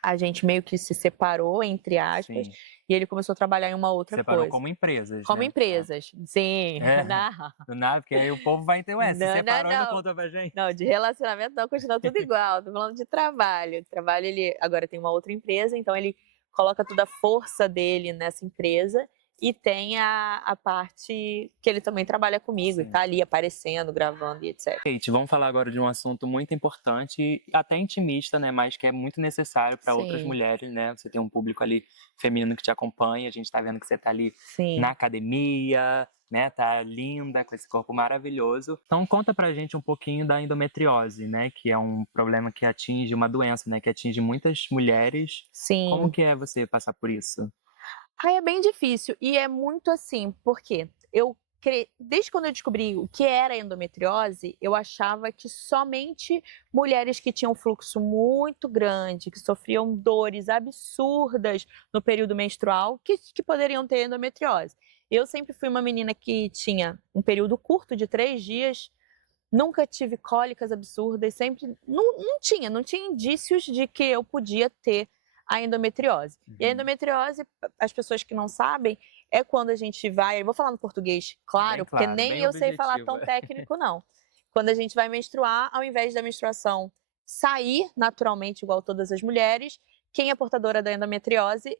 A gente meio que se separou, entre aspas, Sim. e ele começou a trabalhar em uma outra Separou coisa. como empresas, Como né? empresas, sim. É. Não, Do nada, porque aí o povo vai entender, ué, se não, separou e não não. contou pra gente. Não, de relacionamento não, continua tudo igual. Tô falando de trabalho. Trabalho, ele agora tem uma outra empresa, então ele coloca toda a força dele nessa empresa e tem a parte que ele também trabalha comigo, e Sim. tá ali aparecendo, gravando e etc. Kate, vamos falar agora de um assunto muito importante, e até intimista, né? Mas que é muito necessário para outras Sim. mulheres, né? Você tem um público ali feminino que te acompanha, a gente tá vendo que você tá ali Sim. na academia, né? Tá linda, com esse corpo maravilhoso. Então conta pra gente um pouquinho da endometriose, né? Que é um problema que atinge, uma doença, né? Que atinge muitas mulheres. Sim. Como que é você passar por isso? Aí é bem difícil e é muito assim, porque desde quando eu descobri o que era endometriose, eu achava que somente mulheres que tinham fluxo muito grande, que sofriam dores absurdas no período menstrual, que poderiam ter endometriose. Eu sempre fui uma menina que tinha um período curto de 3 dias, nunca tive cólicas absurdas, sempre não tinha indícios de que eu podia ter a endometriose. E a endometriose, as pessoas que não sabem, é quando a gente vai, eu vou falar no português, claro, porque claro, nem bem eu sei falar objetivo. tão técnico, não. Quando a gente vai menstruar, ao invés da menstruação sair naturalmente, igual todas as mulheres, quem é portadora da endometriose,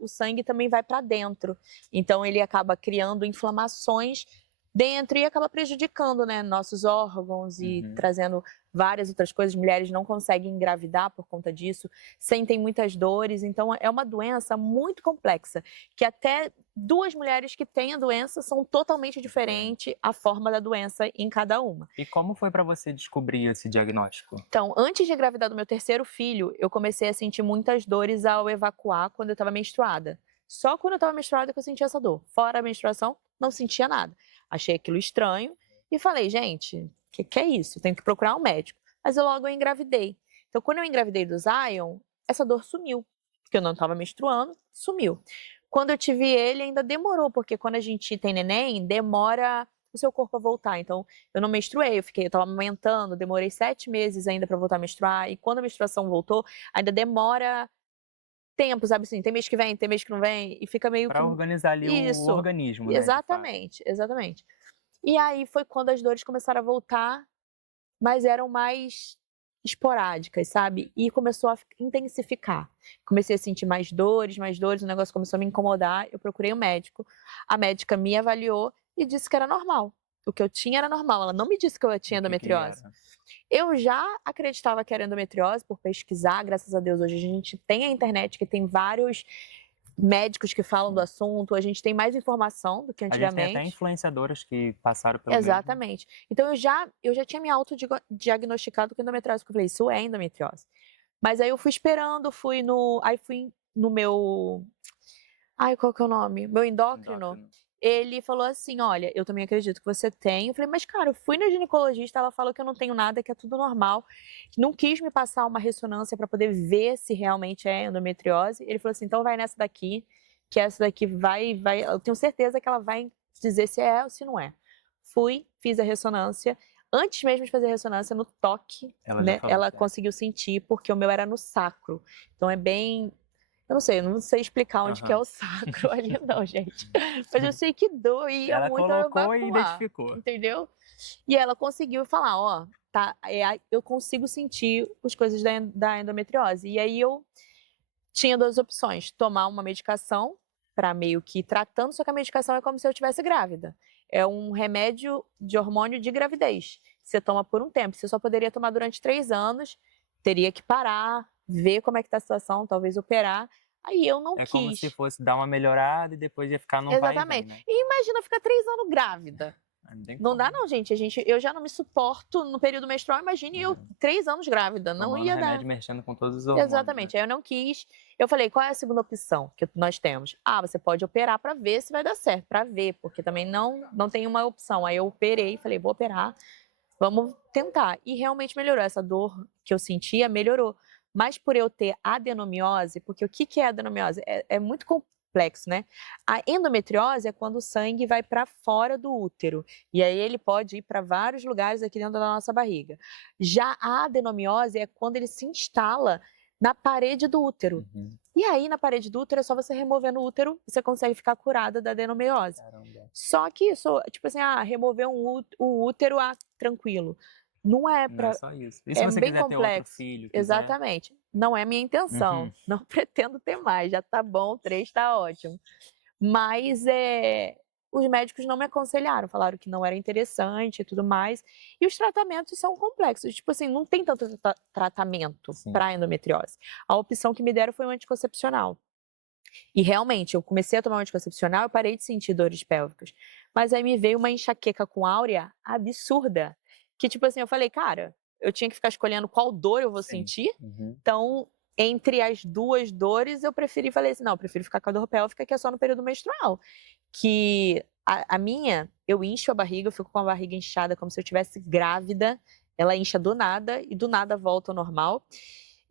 o sangue também vai para dentro. Então, ele acaba criando inflamações dentro e acaba prejudicando, né, nossos órgãos e trazendo várias outras coisas. Mulheres não conseguem engravidar por conta disso, sentem muitas dores. Então, é uma doença muito complexa, que até 2 mulheres que têm a doença são totalmente diferentes a forma da doença em cada uma. E como foi para você descobrir esse diagnóstico? Então, antes de engravidar do meu terceiro filho, eu comecei a sentir muitas dores ao evacuar quando eu estava menstruada. Só quando eu estava menstruada que eu sentia essa dor. Fora a menstruação, não sentia nada. Achei aquilo estranho e falei, gente, o que é isso? Tenho que procurar um médico. Mas eu logo engravidei. Então, quando eu engravidei do Zion, essa dor sumiu. Porque eu não estava menstruando, sumiu. Quando eu tive ele, ainda demorou, porque quando a gente tem neném, demora o seu corpo a voltar. Então, eu não menstruei, eu estava amamentando, demorei 7 meses ainda para voltar a menstruar. E quando a menstruação voltou, ainda demora tempo, sabe assim? Tem mês que vem, tem mês que não vem, e fica meio que. Para organizar ali o organismo, né? Exatamente, exatamente. E aí foi quando as dores começaram a voltar, mas eram mais esporádicas, sabe? E começou a intensificar. Comecei a sentir mais dores, o negócio começou a me incomodar. Eu procurei um médico, a médica me avaliou e disse que era normal. O que eu tinha era normal. Ela não me disse que eu tinha endometriose. Eu já acreditava que era endometriose por pesquisar, graças a Deus. Hoje a gente tem a internet que tem vários médicos que falam do assunto, a gente tem mais informação do que antigamente. A gente tem até influenciadoras que passaram pelo Exatamente. Então eu já tinha me autodiagnosticado com endometriose, porque eu falei, isso é endometriose. Mas aí eu fui esperando, fui no meu, qual que é o nome? Meu endócrino. Ele falou assim, olha, eu também acredito que você tem. Eu falei, mas cara, eu fui na ginecologista, ela falou que eu não tenho nada, que é tudo normal. Não quis me passar uma ressonância para poder ver se realmente é endometriose. Ele falou assim, então vai nessa daqui, que essa daqui vai, eu tenho certeza que ela vai dizer se é ou se não é. Fui, fiz a ressonância. Antes mesmo de fazer a ressonância, no toque, ela conseguiu sentir, porque o meu era no sacro. Então é bem... Eu não sei explicar onde que é o sacro ali não, gente. Mas eu sei que doía ela muito colocou evacuar, e identificou. entendeu? E ela conseguiu falar, ó, tá, eu consigo sentir as coisas da endometriose. E aí eu tinha 2 opções, tomar uma medicação para meio que ir tratando, só que a medicação é como se eu estivesse grávida. É um remédio de hormônio de gravidez. Você toma por um tempo, você só poderia tomar durante 3 anos, teria que parar, ver como é que tá a situação, talvez operar. Aí eu não quis. É como se fosse dar uma melhorada e depois ia ficar no vai e vem, né? E imagina ficar 3 anos grávida. Não dá não, gente. Eu já não me suporto no período menstrual, imagine eu 3 anos grávida, não ia dar. Remédio mexendo com todos os hormônios. Exatamente, aí eu não quis. Eu falei, qual é a segunda opção que nós temos? Você pode operar para ver se vai dar certo, para ver, porque também não tem uma opção. Aí eu operei, falei, vou operar, vamos tentar. E realmente melhorou, essa dor que eu sentia melhorou. Mas por eu ter adenomiose, porque o que é adenomiose? É muito complexo, né? A endometriose é quando o sangue vai para fora do útero. E aí ele pode ir para vários lugares aqui dentro da nossa barriga. Já a adenomiose é quando ele se instala na parede do útero. Uhum. E aí, na parede do útero, é só você remover no útero, você consegue ficar curada da adenomeiose. Caramba. Só que isso, tipo assim, remover o útero, tranquilo. Não é Não é pra... só isso. E se É você bem quiser ter outro complexo. filho, quiser... Exatamente. Não é minha intenção. Uhum. Não pretendo ter mais. Já tá bom, 3 tá ótimo. Mas os médicos não me aconselharam, falaram que não era interessante e tudo mais. E os tratamentos são complexos. Tipo assim, não tem tanto tratamento Sim. para endometriose. A opção que me deram foi um anticoncepcional. E realmente, eu comecei a tomar um anticoncepcional e parei de sentir dores pélvicas. Mas aí me veio uma enxaqueca com áurea absurda. Que tipo assim, eu falei, cara, eu tinha que ficar escolhendo qual dor eu vou Sim. sentir. Uhum. Então, entre as duas dores, eu falei assim, não, eu prefiro ficar com a dor pélvica, que é só no período menstrual. Que a minha, eu incho a barriga, eu fico com a barriga inchada como se eu estivesse grávida. Ela incha do nada e do nada volta ao normal.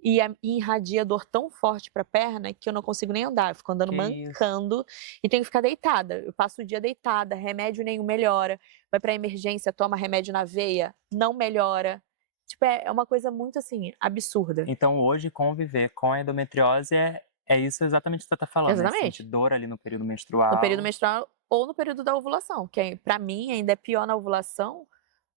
E irradia dor tão forte para a perna que eu não consigo nem andar. Eu fico andando Que mancando e tenho que ficar deitada. Eu passo o dia deitada, remédio nenhum melhora. Vai para emergência, toma remédio na veia, não melhora. Tipo, é uma coisa muito assim, absurda. Então hoje conviver com a endometriose é isso exatamente que você está falando, né? Exatamente. Sentir dor ali no período menstrual. No período menstrual ou no período da ovulação, que para mim ainda é pior na ovulação,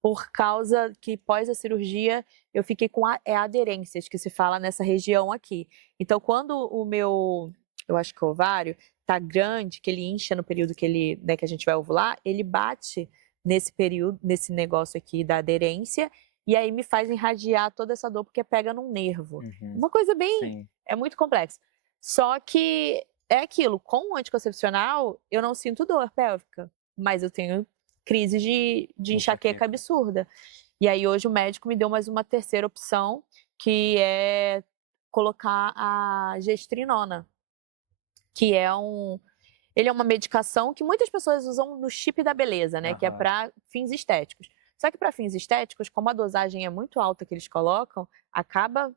por causa que pós a cirurgia eu fiquei com aderências, que se fala nessa região aqui. Então, quando eu acho que o ovário tá grande, que ele incha no período que ele, né, que a gente vai ovular, ele bate nesse período, nesse negócio aqui da aderência, e aí me faz irradiar toda essa dor porque pega num nervo. Uhum. Uma coisa bem, Sim. é muito complexo. Só que é aquilo, com o anticoncepcional eu não sinto dor pélvica, mas eu tenho crise de enxaqueca absurda. E aí hoje o médico me deu mais uma terceira opção, que é colocar a gestrinona, que ele é uma medicação que muitas pessoas usam no chip da beleza, né, que é para fins estéticos. Só que para fins estéticos, como a dosagem é muito alta que eles colocam, acaba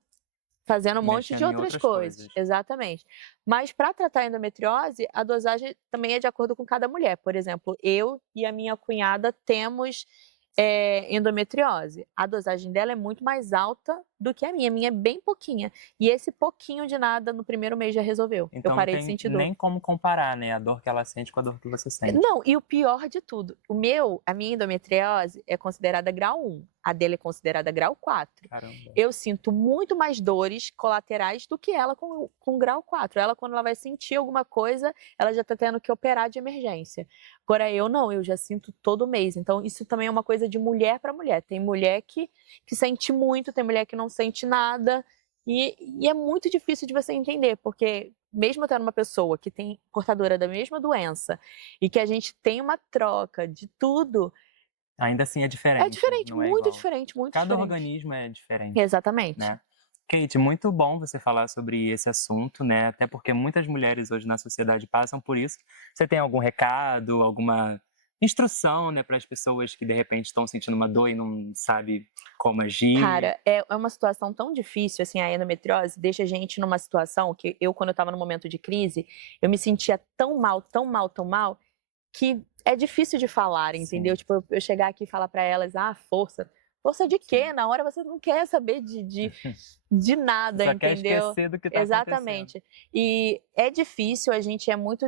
fazendo um monte de outras coisas. Exatamente. Mas para tratar a endometriose, a dosagem também é de acordo com cada mulher. Por exemplo, eu e a minha cunhada temos endometriose. A dosagem dela é muito mais alta do que a minha. A minha é bem pouquinha. E esse pouquinho de nada no primeiro mês já resolveu. Então eu parei não de tem sentir dor. nem como comparar, né? A dor que ela sente com a dor que você sente. Não, e o pior de tudo, a minha endometriose é considerada grau 1. A dele é considerada grau 4. Caramba. Eu sinto muito mais dores colaterais do que ela com grau 4. Ela, quando ela vai sentir alguma coisa, ela já tá tendo que operar de emergência. Agora, eu não, eu já sinto todo mês. Então, isso também é uma coisa de mulher para mulher. Tem mulher que sente muito, tem mulher que não sente nada. E é muito difícil de você entender, porque mesmo tendo uma pessoa que tem portadora da mesma doença e que a gente tem uma troca de tudo... Ainda assim é diferente. É diferente, não é muito igual. diferente, muito Cada diferente. organismo é diferente. Exatamente. Né? Kate, muito bom você falar sobre esse assunto, né? Até porque muitas mulheres hoje na sociedade passam por isso. Você tem algum recado, alguma instrução, né, para as pessoas que de repente estão sentindo uma dor e não sabe como agir? Cara, é uma situação tão difícil, assim, a endometriose deixa a gente numa situação que quando eu estava no momento de crise, eu me sentia tão mal, tão mal, tão mal, que é difícil de falar, entendeu? Sim. Tipo, eu chegar aqui e falar pra elas, força. Força de quê? Na hora você não quer saber de nada, Só entendeu? Quer esquecer do que tá Exatamente. E é difícil, a gente é muito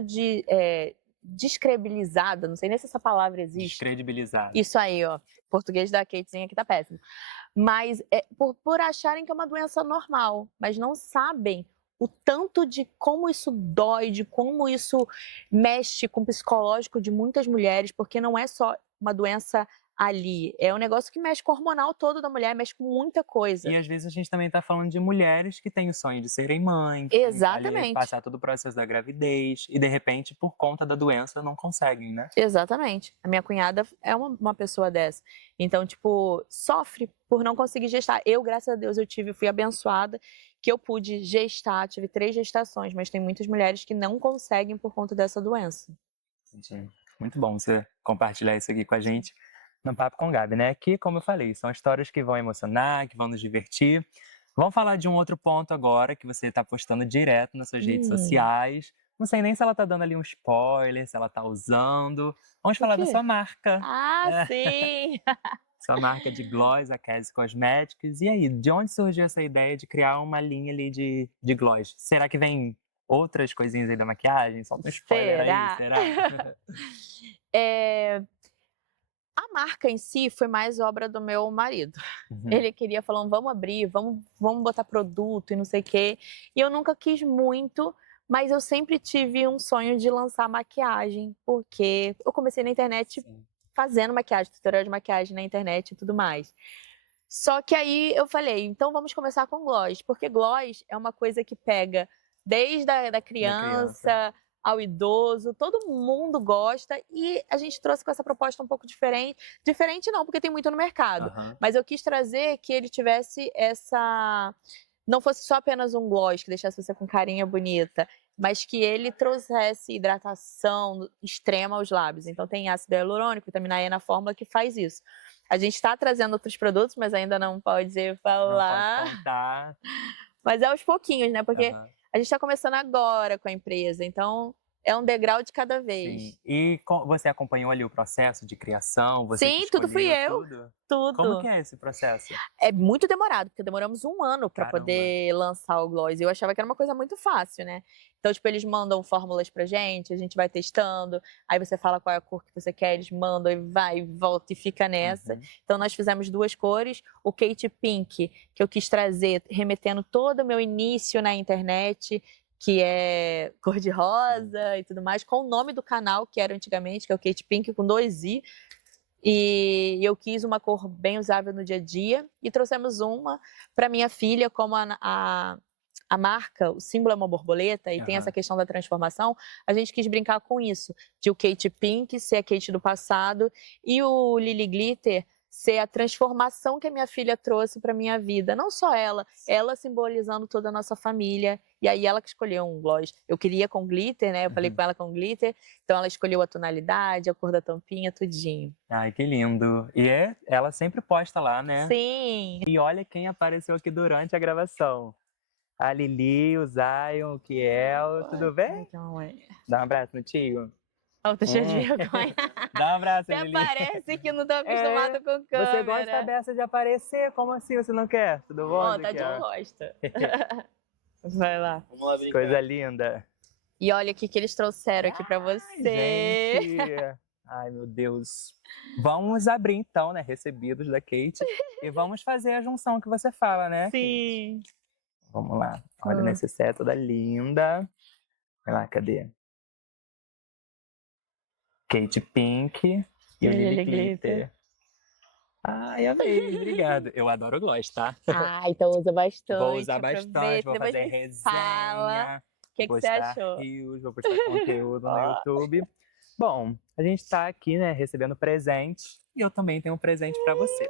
descredibilizada, não sei nem se essa palavra existe. Descredibilizada. Isso aí, ó. Português da Katezinha aqui tá péssimo. Mas por acharem que é uma doença normal, mas não sabem o tanto de como isso dói, de como isso mexe com o psicológico de muitas mulheres, porque não é só uma doença ali, é um negócio que mexe com o hormonal todo da mulher, mexe com muita coisa. E às vezes a gente também está falando de mulheres que têm o sonho de serem mães, Exatamente. passar todo o processo da gravidez e de repente por conta da doença não conseguem, né? Exatamente. A minha cunhada é uma pessoa dessa. Então, tipo, sofre por não conseguir gestar. Eu, graças a Deus, fui abençoada que eu pude gestar, tive 3 gestações, mas tem muitas mulheres que não conseguem por conta dessa doença. Entendi. Muito bom você compartilhar isso aqui com a gente no Papo com Gabi, né? Que, como eu falei, são histórias que vão emocionar, que vão nos divertir. Vamos falar de um outro ponto agora, que você está postando direto nas suas redes sociais. Não sei nem se ela tá dando ali um spoiler, se ela tá usando. Vamos falar da sua marca. Sim! Sua marca de gloss, a Cassie Cosmetics. E aí, de onde surgiu essa ideia de criar uma linha ali de gloss? Será que vem outras coisinhas aí da maquiagem? Solta um spoiler aí, será? A marca em si foi mais obra do meu marido. Ele queria, falando, vamos abrir, vamos botar produto e não sei o quê. E eu nunca quis muito, mas eu sempre tive um sonho de lançar maquiagem, porque eu comecei na internet fazendo maquiagem, tutorial de maquiagem na internet e tudo mais. Só que aí eu falei, então vamos começar com gloss, porque gloss é uma coisa que pega desde a criança ao idoso, todo mundo gosta, e a gente trouxe com essa proposta um pouco diferente. Diferente não, porque tem muito no mercado, mas eu quis trazer que ele tivesse essa... Não fosse só apenas um gloss que deixasse você com carinha bonita, mas que ele trouxesse hidratação extrema aos lábios. Então tem ácido hialurônico, vitamina E na fórmula que faz isso. A gente está trazendo outros produtos, mas ainda não pode falar. Não pode contar. Mas é aos pouquinhos, né? Porque a gente está começando agora com a empresa, então é um degrau de cada vez. Sim. E você acompanhou ali o processo de criação? Você Sim, tudo fui eu. Tudo. Como que é esse processo? É muito demorado, porque demoramos 1 ano para poder lançar o gloss. Eu achava que era uma coisa muito fácil, né? Então, tipo, eles mandam fórmulas pra gente, a gente vai testando, aí você fala qual é a cor que você quer, eles mandam e vai, volta e fica nessa. Então, nós fizemos 2 cores, o Kate Pink, que eu quis trazer, remetendo todo o meu início na internet, que é cor-de-rosa e tudo mais, com o nome do canal, que era antigamente, que é o Kate Pink, com 2 I. E eu quis uma cor bem usável no dia a dia, e trouxemos uma para minha filha, como a marca, o símbolo é uma borboleta e tem essa questão da transformação, a gente quis brincar com isso, de o Kate Pink ser a Kate do passado e o Lily Glitter ser a transformação que a minha filha trouxe para minha vida. Não só ela simbolizando toda a nossa família. E aí ela que escolheu um gloss. Eu queria com glitter, né? Eu falei com ela com glitter. Então ela escolheu a tonalidade, a cor da tampinha, tudinho. Ai, que lindo. E ela sempre posta lá, né? Sim. E olha quem apareceu aqui durante a gravação. A Lili, o Zion, o Kiel, tudo bem? Dá um abraço no tio. Oh, tô cheia de vergonha. Dá um abraço, Até Lili. parece que não tô acostumado com câmera. Você gosta dessa de aparecer? Como assim você não quer? Tudo bom? Ó, tá de gosta. Vai lá. Vamos lá brincar. Coisa linda. E olha o que eles trouxeram aqui pra você. Gente. Ai, meu Deus. Vamos abrir então, né? Recebidos da Kate. E vamos fazer a junção que você fala, né? Sim. Vamos lá. Olha nesse set toda linda. Vai lá, cadê? Kate Pink e o Lily Glitter. Ai, amei, obrigado. Eu adoro gloss, tá? Ah, então usa bastante. Vou usar bastante, vou fazer resenha. O que você achou? Vou postar conteúdo no YouTube. Bom, a gente tá aqui, né, recebendo presente. E eu também tenho um presente pra você.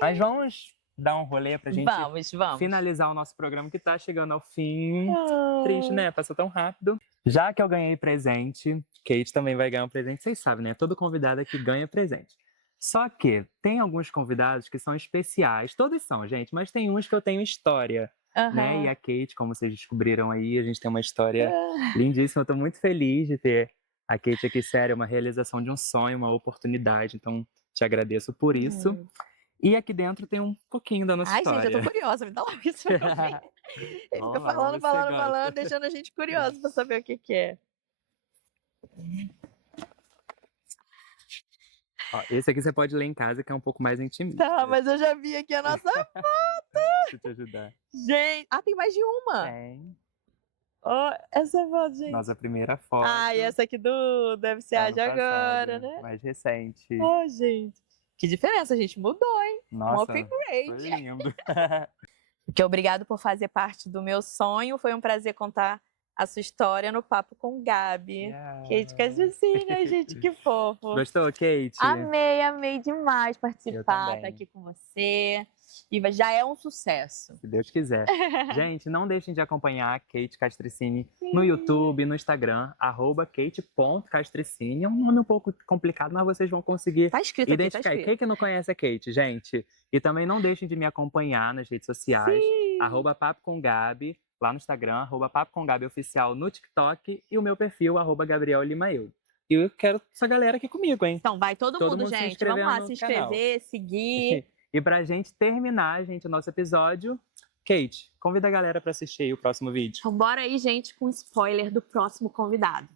Mas vamos dar um rolê pra gente finalizar o nosso programa que tá chegando ao fim. Triste, né? Passou tão rápido. Já que eu ganhei presente, Kate também vai ganhar um presente. Vocês sabem, né? Todo convidado aqui ganha presente. Só que tem alguns convidados que são especiais. Todos são, gente, mas tem uns que eu tenho história. Né? E a Kate, como vocês descobriram aí, a gente tem uma história lindíssima. Eu tô muito feliz de ter a Kate aqui, sério, uma realização de um sonho, uma oportunidade. Então, te agradeço por isso. E aqui dentro tem um pouquinho da nossa história. Ai, gente, eu tô curiosa, me dá logo isso pra mim. Ele fica falando, deixando a gente curiosa pra saber o que é. Ó, esse aqui você pode ler em casa, que é um pouco mais intimista. Tá, mas eu já vi aqui a nossa foto. Deixa eu te ajudar. Gente, tem mais de uma. Tem. Oh, essa foto, gente. Nossa primeira foto. E essa aqui deve ser a de agora, né? Mais recente. Oh, gente. Que diferença, a gente mudou, hein? Nossa, um upgrade. Foi lindo. Que obrigado por fazer parte do meu sonho. Foi um prazer contar a sua história no Papo com Gabi. Kate Cajuzinha, gente, que fofo. Gostou, Kate? Amei demais participar, tá aqui com você. E já é um sucesso. Se Deus quiser. Gente, não deixem de acompanhar a Kate Castricini no YouTube, no Instagram, @kate.castricini. É um nome um pouco complicado, mas vocês vão conseguir identificar. Aqui, tá Quem que não conhece a Kate, gente? E também não deixem de me acompanhar nas redes sociais, @papo com Gabi, lá no Instagram, @papo com Gabi oficial no TikTok e o meu perfil, @Gabriel Lima Eu. E eu quero essa galera aqui comigo, hein? Então, vai todo mundo, se gente. inscrever Vamos lá no se canal. inscrever, seguir. E pra gente terminar, gente, o nosso episódio, Kate, convida a galera pra assistir aí o próximo vídeo. Então, bora aí, gente, com spoiler do próximo convidado.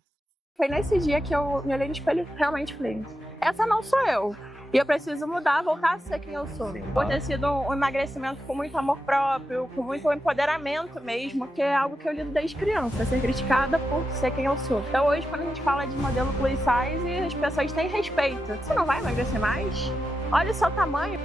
Foi nesse dia que eu me olhei no espelho e realmente falei, essa não sou eu. E eu preciso mudar, voltar a ser quem eu sou. Por ter sido um emagrecimento com muito amor próprio, com muito empoderamento mesmo, que é algo que eu lido desde criança, ser criticada por ser quem eu sou. Então hoje, quando a gente fala de modelo plus size, as pessoas têm respeito. Você não vai emagrecer mais? Olha o seu tamanho.